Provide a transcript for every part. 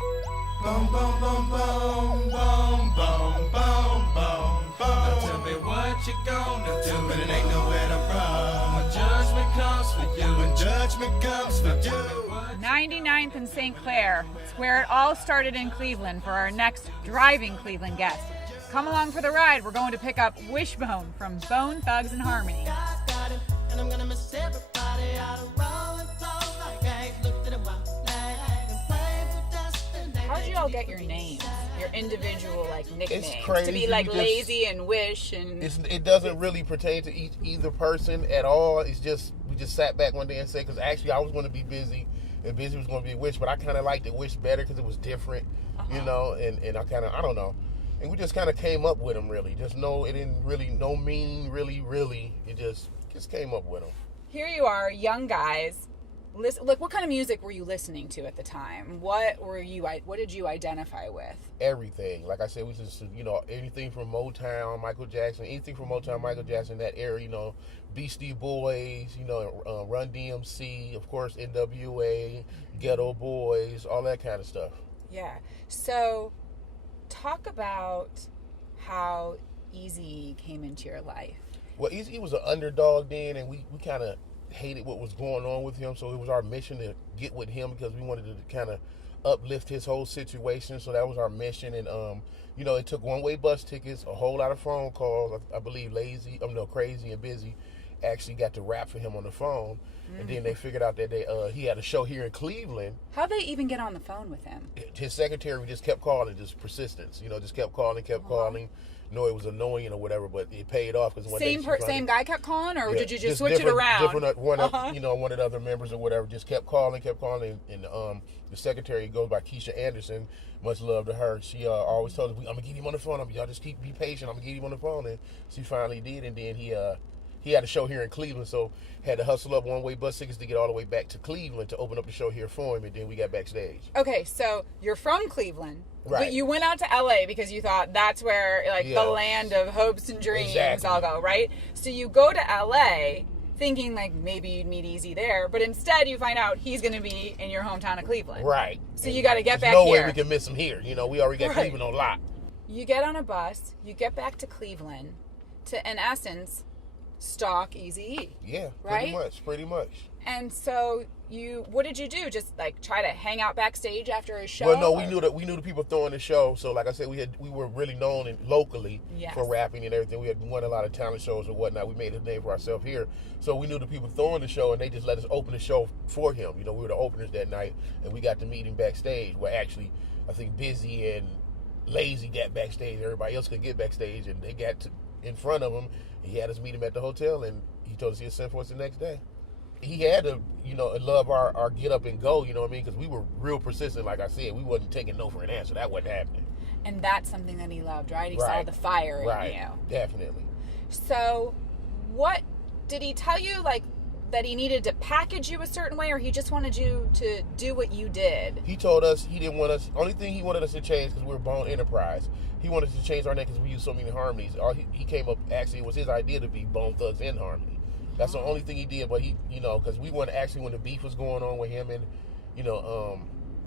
Boom, boom, boom, boom, boom, boom, boom, boom, boom. Now tell me what you gonna do when it ain't nowhere to run. When judgment comes for you. When judgment comes for you. 99th and St. Clair. It's where it all started in Cleveland for our next driving Cleveland guest. Come along for the ride. We're going to pick up Wishbone from Bone Thugs and Harmony. How'd you all get your names? Your individual nicknames? It's crazy. To be Lazy and Wish and... It doesn't really pertain to either person at all. It's just, we just sat back one day and said, because actually I was going to be Busy, and Busy was going to be Wish, but I kind of liked the Wish better because it was different, and I kind of, I don't know. And we just kind of came up with them, really. Just it didn't really, no mean, really. It just came up with them. Here you are, young guys. Look, what kind of music were you listening to at the time? What did you identify with? Everything. Like I said, we just, anything from Motown, Michael Jackson, that era, Beastie Boys, Run DMC, of course, NWA, Ghetto Boys, all that kind of stuff. Yeah. So, talk about how Eazy came into your life. Well, Eazy was an underdog then, and we kind of hated what was going on with him, so it was our mission to get with him because we wanted to kind of uplift his whole situation. So that was our mission, and it took one-way bus tickets, a whole lot of phone calls. I believe Crazy and Busy actually got to rap for him on the phone, and then they figured out that he had a show here in Cleveland. How'd they even get on the phone with him? His secretary just kept calling, just persistence, just kept calling. It was annoying or whatever, but it paid off because same guy kept calling, or did you just switch it around? One of the other members or whatever just kept calling, and the secretary goes by Keisha Anderson. Much love to her. She always told us, "I'm gonna get him on the phone. Y'all just be patient. I'm gonna get him on the phone," and she finally did. And then he had a show here in Cleveland, so had to hustle up one-way bus tickets to get all the way back to Cleveland to open up the show here for him, and then we got backstage. Okay, so you're from Cleveland. Right. But you went out to LA because you thought that's where the land of hopes and dreams all go, right? So you go to LA thinking maybe you'd meet Eazy there, but instead you find out he's going to be in your hometown of Cleveland. Right. So you got to get back here. No way we can miss him here. We already got Cleveland on lock. You get on a bus, you get back to Cleveland to, in essence, stalk Eazy-E. Yeah, right? Pretty much. And so what did you do? Just try to hang out backstage after a show? Well, no, we knew the people throwing the show. So, like I said, we were really known locally for rapping and everything. We had won a lot of talent shows and whatnot. We made a name for ourselves here. So we knew the people throwing the show, and they just let us open the show for him. We were the openers that night, and we got to meet him backstage. Where actually, I think Busy and Lazy got backstage. Everybody else could get backstage, and they got in front of him. He had us meet him at the hotel, and he told us he'd send for us the next day. He had to, love our get up and go, because we were real persistent. Like I said, we wasn't taking no for an answer. That wasn't happening. And that's something that he loved, right? He saw the fire in you. Definitely. So, what did he tell you, that he needed to package you a certain way, or he just wanted you to do what you did? He told us he didn't want us, only thing he wanted us to change, because we were Bone Enterprise, he wanted to change our name because we use so many harmonies. He came up, actually, it was his idea to be Bone Thugs and Harmony. That's the only thing he did, but he, because we wanted, actually, when the beef was going on with him and,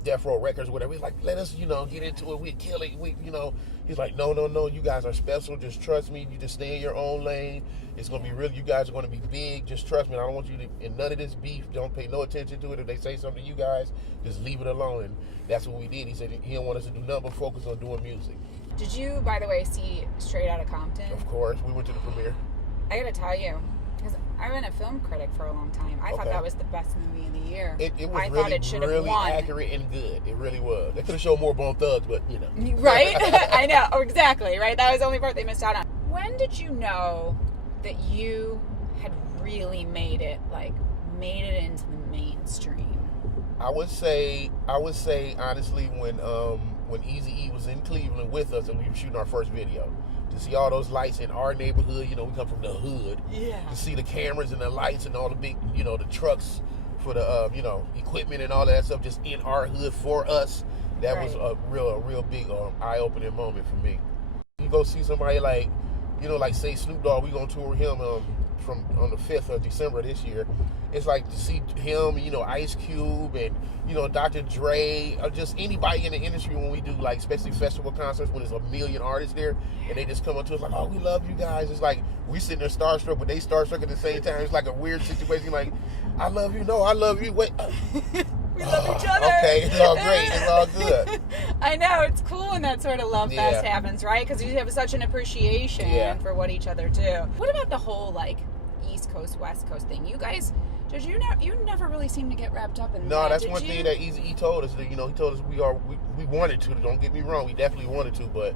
Death Row Records, whatever, he's like, let us, get into it, we'd kill it, he's like, no, you guys are special, just trust me, you just stay in your own lane, it's going to be real, you guys are going to be big, just trust me, I don't want you to, in none of this beef, don't pay no attention to it, if they say something to you guys, just leave it alone, and that's what we did. He said he didn't want us to do nothing but focus on doing music. Did you, by the way, see Straight Outta Compton? Of course, we went to the premiere. I gotta tell you, because I've been a film critic for a long time. I thought that was the best movie in the year. It was I really, thought it should have really won. accurate and good. It really was. They could have showed more Bone Thugs, but Right? I know, exactly, right? That was the only part they missed out on. When did you know that you had really made it into the mainstream? I would say honestly when Eazy-E was in Cleveland with us and we were shooting our first video. To see all those lights in our neighborhood, we come from the hood. Yeah. To see the cameras and the lights and all the big, the trucks for the, equipment and all that stuff just in our hood for us, that was a real big eye-opening moment for me. You go see somebody like say Snoop Dogg, we gonna tour him from on the 5th of December this year. It's like to see him, you know, Ice Cube and, you know, Dr. Dre, or just anybody in the industry when we do, like, especially festival concerts when there's a million artists there and they just come up to us like, oh, we love you guys. It's like we sitting there starstruck, but they starstruck at the same time. It's like a weird situation. Like, I love you. No, I love you. Wait. We love each other. Okay, it's all great. It's all good. I know. It's cool when that sort of love fest happens, right? Because you have such an appreciation for what each other do. What about the whole, like, East Coast, West Coast thing? You guys, you never really seem to get wrapped up in that. No, that's one thing that he told us. That, you know, he told us we wanted to. Don't get me wrong. We definitely wanted to, but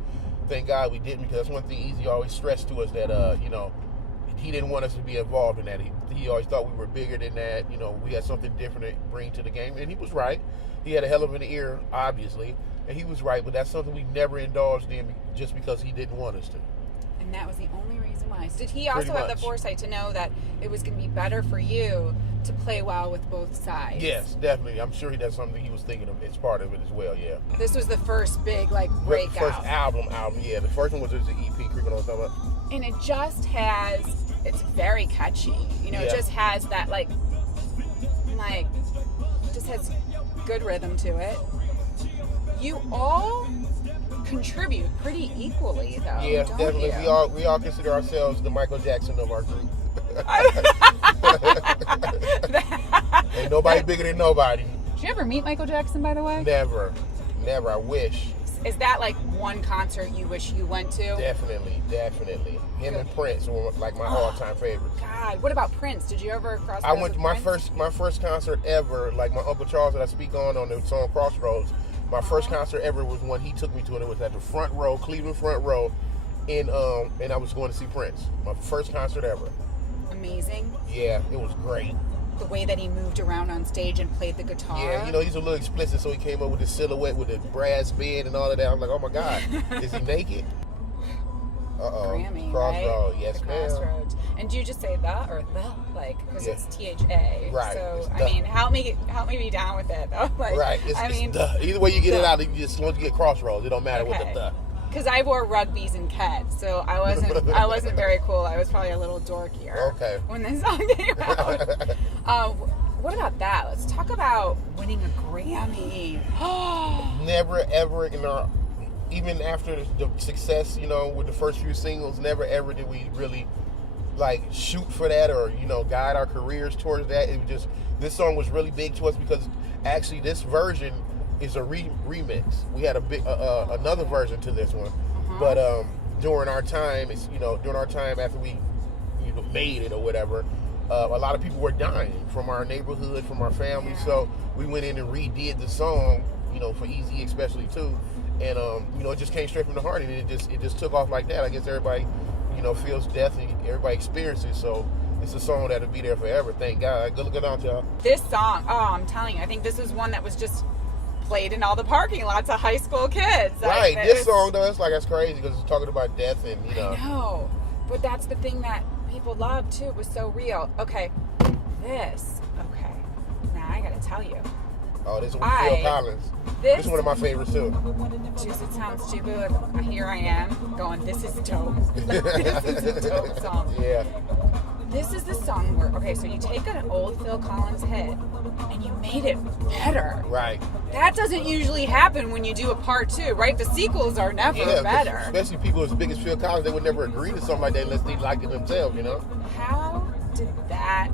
thank God we didn't, because that's one thing Easy always stressed to us, that, you know, he didn't want us to be involved in that. He always thought we were bigger than that. You know, we had something different to bring to the game. And he was right. He had a hell of an ear, obviously. And he was right. But that's something we never indulged in just because he didn't want us to. And that was the only reason why. So did he also have the foresight to know that it was going to be better for you to play well with both sides? Yes, definitely. I'm sure that's something he was thinking of. It's part of it as well, yeah. This was the first big, like, breakout. First album, yeah. The first one was just the EP, Creeping on Summer. And it just has, it's very catchy. You know, it just has that, like, just has good rhythm to it. You all contribute pretty equally, though. Yeah, don't definitely. You? We all consider ourselves the Michael Jackson of our group. Ain't nobody bigger than nobody. Did you ever meet Michael Jackson, by the way? Never. I wish. Is that like one concert you wish you went to? Definitely. Him and Prince were like my all-time favorites. God, what about Prince? Did you ever cross? I went to my first concert ever. Like my Uncle Charles that I speak on the song Crossroads. My first concert ever was when he took me to, and it was at the front row, Cleveland front row, and I was going to see Prince. My first concert ever. Amazing. Yeah, it was great. The way that he moved around on stage and played the guitar. Yeah, you know, he's a little explicit, so he came up with the silhouette with the brass bed and all of that. I'm like, oh my God, is he naked? Grammy, Crossroads, right? yes, the ma'am. Crossroads. And do you just say the or the, like, because it's THA. Right. So I mean, help me be down with it though. Like, right. It's the. Either way you get it out, as long as you get Crossroads, it don't matter what the. Because I wore rugbies and Keds, so I wasn't very cool. I was probably a little dorkier. Okay. When this song came out. What about that? Let's talk about winning a Grammy. Never ever even after the success, you know, with the first few singles, never ever did we really like shoot for that or, you know, guide our careers towards that. It was just, this song was really big to us because actually this version is a remix. We had another version to this one, but during our time, after we made it or whatever, a lot of people were dying from our neighborhood, from our family. So we went in and redid the song, you know, for Easy especially too, and you know, it just came straight from the heart, and it just took off like that. I guess everybody, you know, feels death and everybody experiences. So it's a song that'll be there forever. Thank God. Good looking out, y'all. This song, I'm telling you, I think this is one that was just played in all the parking lots of high school kids. Right. This song though, that's crazy because it's talking about death and, you know. I know, but that's the thing that people love too. It was so real. Okay, this. Okay, now I gotta tell you. Oh, this one, Phil Collins. This is one of my favorites too. Just it sounds stupid. Here I am going, this is dope. Like, this is a dope song. Yeah. This is the song where, okay, so you take an old Phil Collins hit and you made it better. Right. That doesn't usually happen when you do a part two, right? The sequels are never better. Especially people as big as Phil Collins, they would never agree to something like that unless they liked it themselves, you know? How did that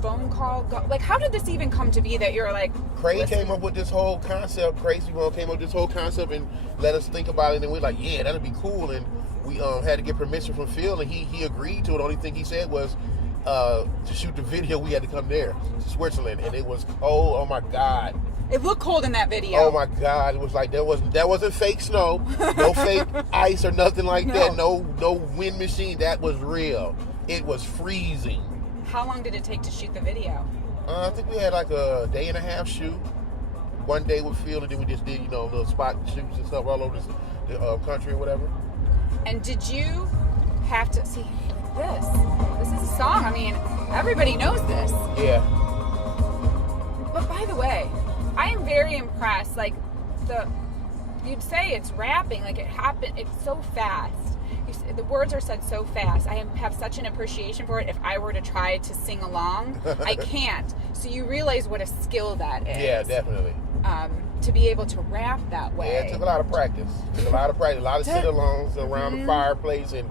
phone call go? Like, how did this even come to be that you're like... Craig came up with this whole concept. Crazy One came up with this whole concept and let us think about it, and we're like, yeah, that'd be cool, and we had to get permission from Phil, and he agreed to it. The only thing he said was to shoot the video, we had to come there to Switzerland, and it was cold. Oh my God! It looked cold in that video. Oh my God! It was like that wasn't fake snow, no fake ice or nothing like that. No wind machine. That was real. It was freezing. How long did it take to shoot the video? I think we had like a day and a half shoot. One day with Phil, and then we just did, you know, little spot shoots and stuff all over the country or whatever. And did you have to see this? This is a song. I mean, everybody knows this. Yeah. But by the way, I am very impressed. Like, you'd say it's rapping, like it happened. It's so fast. the words are said so fast. I have such an appreciation for it. If I were to try to sing along, I can't. So you realize what a skill that is. Yeah, definitely. To be able to rap that way. Yeah, it took a lot of practice. A lot of sit-alongs around the fireplace, and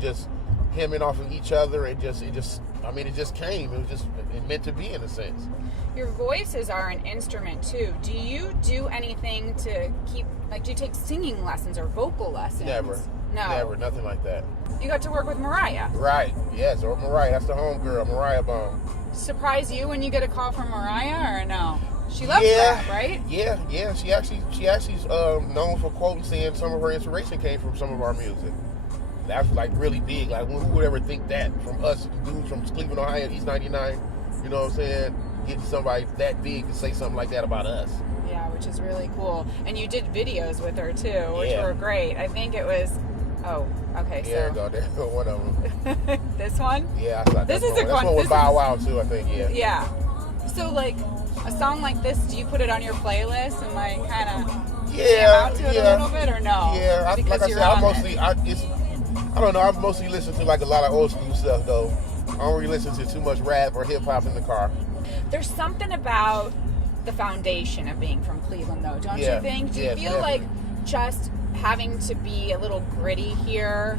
just hemming off of each other, and it just came. It was just meant to be, in a sense. Your voices are an instrument too. Do you do anything to keep, do you take singing lessons or vocal lessons? Never. No. Never, nothing like that. You got to work with Mariah. Right, yes, or Mariah. That's the homegirl, Mariah Bone. Surprise you when you get a call from Mariah, or no? She loves rap, right? Yeah. She actually's known for quoting, saying some of her inspiration came from some of our music. That's really big. Who would ever think that from us dudes from Cleveland, Ohio, East 99? You know what I'm saying? Getting somebody that big to say something like that about us. Yeah, which is really cool. And you did videos with her too, which were great. I think it was. Oh, okay. Yeah, so there's one of them. This one? Yeah, I thought this that's is a one with Bow Wow too, I think. Yeah. Yeah. So a song like this, do you put it on your playlist and kind of jam out to it a little bit, or no? Yeah, I don't know. I mostly listen to a lot of old school stuff though. I don't really listen to too much rap or hip hop in the car. There's something about the foundation of being from Cleveland, though, don't you think? Do you feel definitely. like just having to be a little gritty here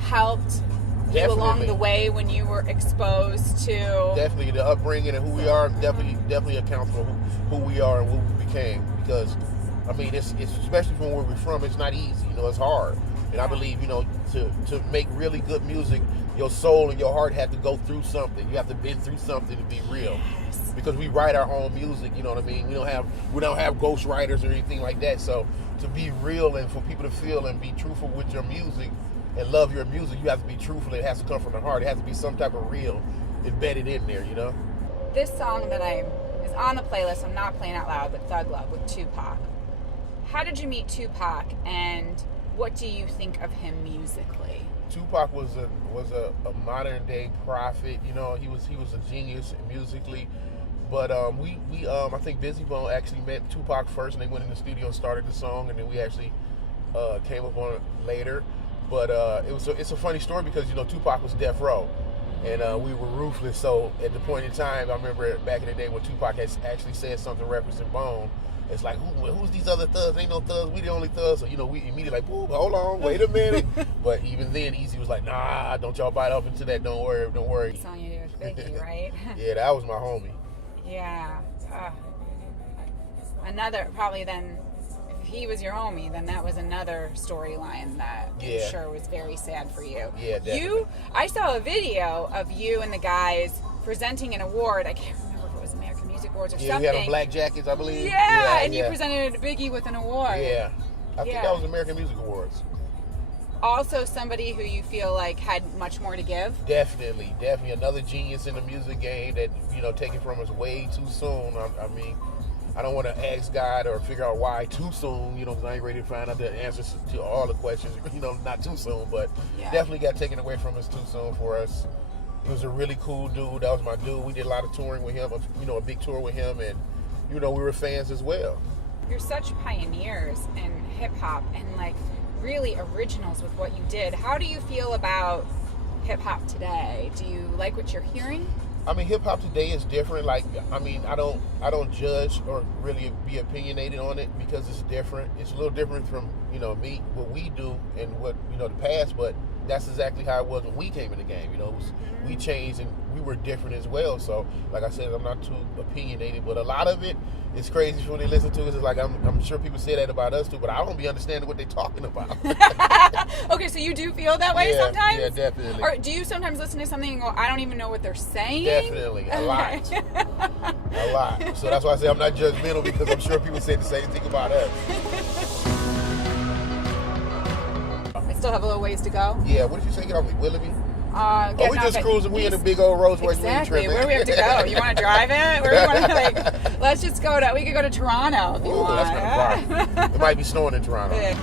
helped you along the way when you were exposed to? Definitely, the upbringing and who we are definitely accounts for who we are and what we became. Because it's especially from where we're from, it's not easy. It's hard. And I believe, to make really good music, your soul and your heart have to go through something. You have to been through something to be real. Yes. Because we write our own music, you know what I mean? We don't have ghost writers or anything like that. So to be real and for people to feel and be truthful with your music and love your music, you have to be truthful. It has to come from the heart. It has to be some type of real embedded in there, This song that is on the playlist, I'm not playing out loud, but Thug Love with Tupac. How did you meet Tupac, and what do you think of him musically? Tupac was a modern day prophet. He was a genius musically. But I think Bizzy Bone actually met Tupac first, and they went in the studio and started the song, and then we actually came up on it later. But it's a funny story because Tupac was death row, and we were ruthless. So at the point in time, I remember back in the day when Tupac had actually said something referencing Bone. It's like, who's these other thugs? Ain't no thugs. We the only thugs. So, we immediately hold on, wait a minute. But even then, Easy was like, nah, don't y'all bite up into that. Don't worry. The song you did with Biggie, right? Yeah, that was my homie. Yeah. Another, probably then, if he was your homie, then that was another storyline that I'm sure was very sad for you. Yeah, definitely. I saw a video of you and the guys presenting an award. I can't remember if it was American Music Awards or something. We had on black jackets, I believe. And you presented Biggie with an award. Yeah. I think that was American Music Awards. Also somebody who you feel like had much more to give? Definitely. Another genius in the music game that, taken from us way too soon. I don't want to ask God or figure out why too soon, because I ain't ready to find out the answers to all the questions, not too soon, but definitely got taken away from us too soon for us. He was a really cool dude. That was my dude. We did a lot of touring with him, a big tour with him, and, we were fans as well. You're such pioneers in hip-hop and, really originals with what you did. How do you feel about hip-hop today? Do you like what you're hearing? Hip-hop today is different. I don't judge or really be opinionated on it because it's different. It's a little different from, me, what we do and what, the past, but that's exactly how it was when we came in the game. We changed and we were different as well. So, like I said, I'm not too opinionated, but a lot of it is crazy when they listen to it. It's like, I'm sure people say that about us too, but I don't be understanding what they're talking about. Okay, so you do feel that way sometimes? Yeah, definitely. Or do you sometimes listen to something and go, I don't even know what they're saying? Definitely, a lot. A lot. So that's why I say I'm not judgmental, because I'm sure people say the same thing about us. I still have a little ways to go. Yeah, what did you say? Get off me, Willoughby? We just cruising. We in a big old Rolls Royce. Exactly. Where do we have to go? You want to drive it? Where do you want to let's just go to. We could go to Toronto if you want. That's kind of far. It might be snowing in Toronto. Yeah.